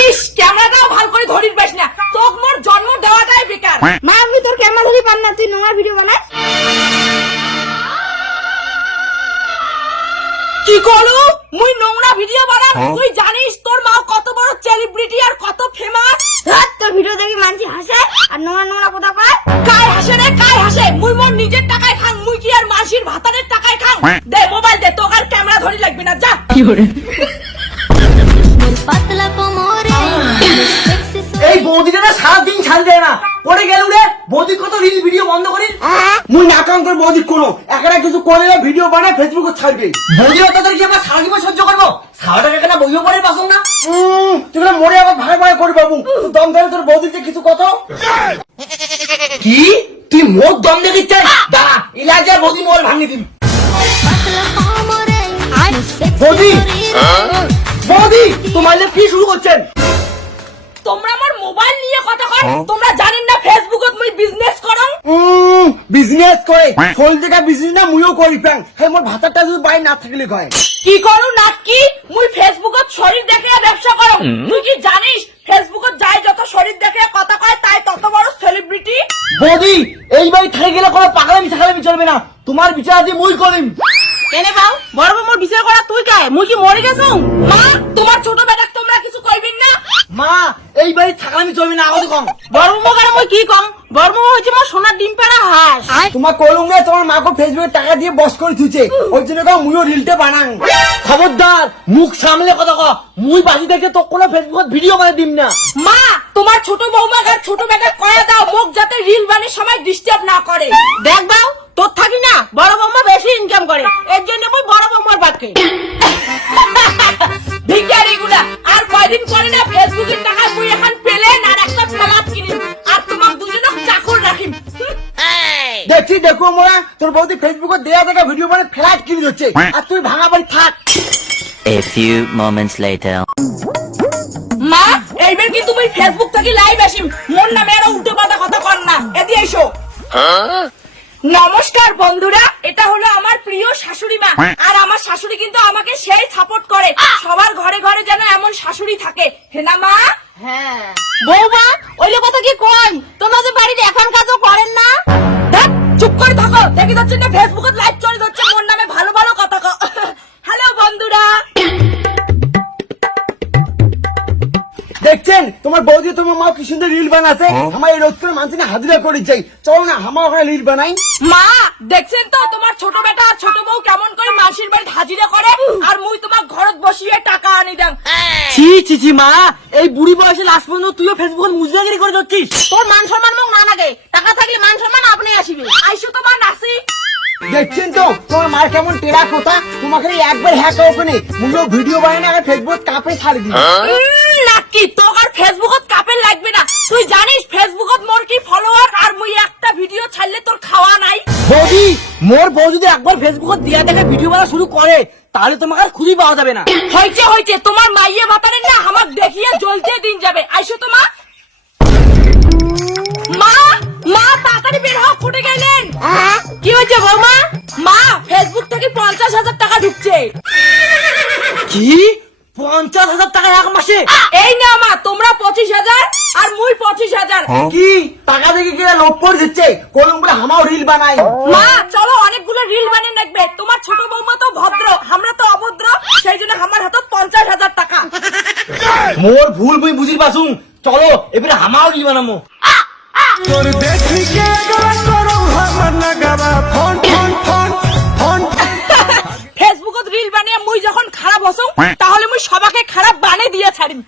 ইস ক্যামেরাটাও ভালো করে ধরিস পাস না। তোর মোর জন্ম দেওয়াটাই বেকার। মা আমি তোর ক্যামেরা ধরি পান না। তুই নোংরা ভিডিও বানাস। কি করলু? মুই নোংরা ভিডিও বানাম। তুই জানিস তোর মা কত বড় সেলিব্রিটি আর কত ফেমাস ধর তোর ভিডিও দেখি মানুষ হাসে আর নোংরা নোংরা কথা কয় কাই হাসে রে কাই হাসে? মুই মোর নিজের টাকায় খাং মুই কি আর মাসির ভাতারের টাকায় খাং? দে মোবাইল দে তোর আর ক্যামেরা ধরি লাগবে না যা। পাতলা না সারাদিন ছাড় দেয় না। পড়ে গেল রে বৌদি কত রিল ভিডিও বন্ধ করি? মুই নাকাম করে বৌদি কোনো। একটা কিছু করে ভিডিও বানায় ফেসবুকে ছাড়বে। বৌদি তাদের কি আমরা সারা জীবন সহ্য করব? সারাটা এখানে বইও পড়ে পাসন না? তুই মরে আবার ভাই ভাই করি বাবু। দম ধরে তোর বৌদিতে কিছু কথা। কি? তুই মোর দম দেখি চাই দাঁড়া ইলাজা বৌদি মোর ভাঙি দিবি। সেক্সি বৌদি! বৌদি তোমার কি শুরু করছেন? তোমরা আমার মোবাইল নিয়ে কথা কর তোমরা জানেন না ফেসবুকত মুই বিজনেস করং বিজনেস করে ফোন থেকে বিজনেস না মুইও করি প্যাং। হে মোর ভাতারটা যদি বাইরে না থাকলে কয়? কি করু নাকি মুই ফেসবুকত শরীর দেখে ব্যবসা করং তুই কি জানিস ফেসবুকত যাই যত শরীর দেখে কথা কয় তাই তত বড় সেলিব্রিটি বৌদি এই বাড়ি থেকে গেলে কোনো পাগলামি সাগলামি চলবে না। তোমার বিচার আজ মুই করিম। কেনে বাউ বড় মোর বিচার করা তুই কায় মুই কি মরে গেছু মা তোমার ছোট বেটা তোমরা কিছু কইবেন না? মা এই বাড়ি থাকলামি চলবে না আগত কম। বড় মো কেন মুই কি কম? বড় হচ্ছে মোর সোনার ডিম পেড়া হাঁস। তোমার কলম না তোমার মাকে ফেসবুকে টাকা দিয়ে বস করে থুছে ওই জন্য কাউ মুইও রিলটা বানাং। খবরদার মুখ সামলে কথা কও। মুই বাসি থেকে তো কোনো ফেসবুকত ভিডিও বানাই দিম না। মা তোমার ছোট বৌমা আর ছোট বেটা কয়া দাও মুখ যাতে রিল বানের সময় ডিস্টার্ব না করে। দেখ দাও তোর থাকি না বড় বৌমা বেশি ইনকাম করে। এর জন্য মুই বড় বৌমার বাদকে ভিখারি দেখছি দেখো মোরা তোর বৌদি ফেসবুকে দেয়া দেখা ভিডিও বানাই ফ্ল্যাট কিনে দিচ্ছে। আর তুই ভাঙা বাড়ি থাক। A few moments later. মা এইবার কি তুমি ফেসবুক থেকে লাইভ আসিম। মোর নামে আরও উল্টো পাল্টা কথা কর না। এদি এসো। নমস্কার বন্ধুরা এটা হলো আমার প্রিয় শাশুড়ি মা। আর আমার শাশুড়ি কিন্তু আমাকে সেই সাপোর্ট করে। সবার ঘরে ঘরে যেন এমন শাশুড়ি থাকে। হেনা মা? হ্যাঁ। বৌমা ওই কথা কি কই তোমাদের বাড়িতে এখন কাজও করেন না? চুপ করে থাকো। দেখি যাচ্ছে না ফেসবুকে লাইভ চলে যাচ্ছে মোর নামে ভালো ভালো কথা হ্যালো বন্ধুরা। দেখছেন? তোমার বৌদি তোমার মা কি সুন্দর রিল বানাছে আমার এই রোজ করে মানুষ হাজিরা করে যাই। চলো না আমার ওখানে রিল বানাই। মা দেখছেন তো? তোমার ছোট বেটা আর ছোট বউ কেমন করে মাসির বাড়ি হাজিরা করে আর মুই তোমার ঘরত বসিয়ে টাকা আনি দাম ছি মা এই বুড়ি বয়সে লাস্ট পর্যন্ত তুইও ফেসবুকে মুজরাগিরি করে যাচ্ছিস তোর মান সম্মান মুখ না লাগে। টাকা থাকলে মান সম্মান আপনি আসিবে। আইসো তোমার নাসি দেখছেন তো? তোমার মার কেমন টেরা কথা? তোমাকে একবার হ্যাক ওখানে মুলো ভিডিও বানাই না ফেসবুক কাপে ছাড়ি দিবি। নাকি? তোর আর ফেসবুকত কাপের লাগবে না। তুই জানিস ফেসবুকত মোর কি ফলোয়ার আর মুই একটা ভিডিও ছাড়লে তোর খাওয়া নাই। বৌদি মোর বউ যদি একবার ফেসবুকে দিয়া দেখে ভিডিও বানা শুরু করে তাহলে তোমাকে আর খুঁজে পাওয়া যাবে না। হয়েছে হয়েছে। তোমার মাইয়ে বাতারেন না আমার দেখিয়ে জ্বলতে দিন যাবে। আইসো তো মা। মা মা তাড়াতাড়ি বের হও ফুটে গেলেন। কি হয়েছে বৌমা? মা ফেসবুক থেকে পঞ্চাশ হাজার টাকা ঢুকছে। কি? পঞ্চাশ হাজার টাকা এক মাসে? এই না মা তোমরা পঁচিশ হাজার মুই পঁচিশ হাজার। কি? টাকা দেখে লোক করে দিচ্ছে? কোন বলে হামাও রিল বানাই মা চলো অনেকগুলো রিল বানিয়ে রাখবে তোমার ছোট বৌমা তো ভদ্র আমরা তো অভদ্র। সেই জন্য আমার হাতে পঞ্চাশ হাজার টাকা। মোর ভুল মুই বুঝি পাসুম চলো এবারে হামাও রিল বানামো। তোর দেখি কে করো আমার নাগাবা phone phone phone phone. ফেসবুকত reel বানিয়ে মুই যখন খারাপ হসুম তাহলে মুই সবাকে খারাপ বানিয়ে দিয়ে ছাড়িম।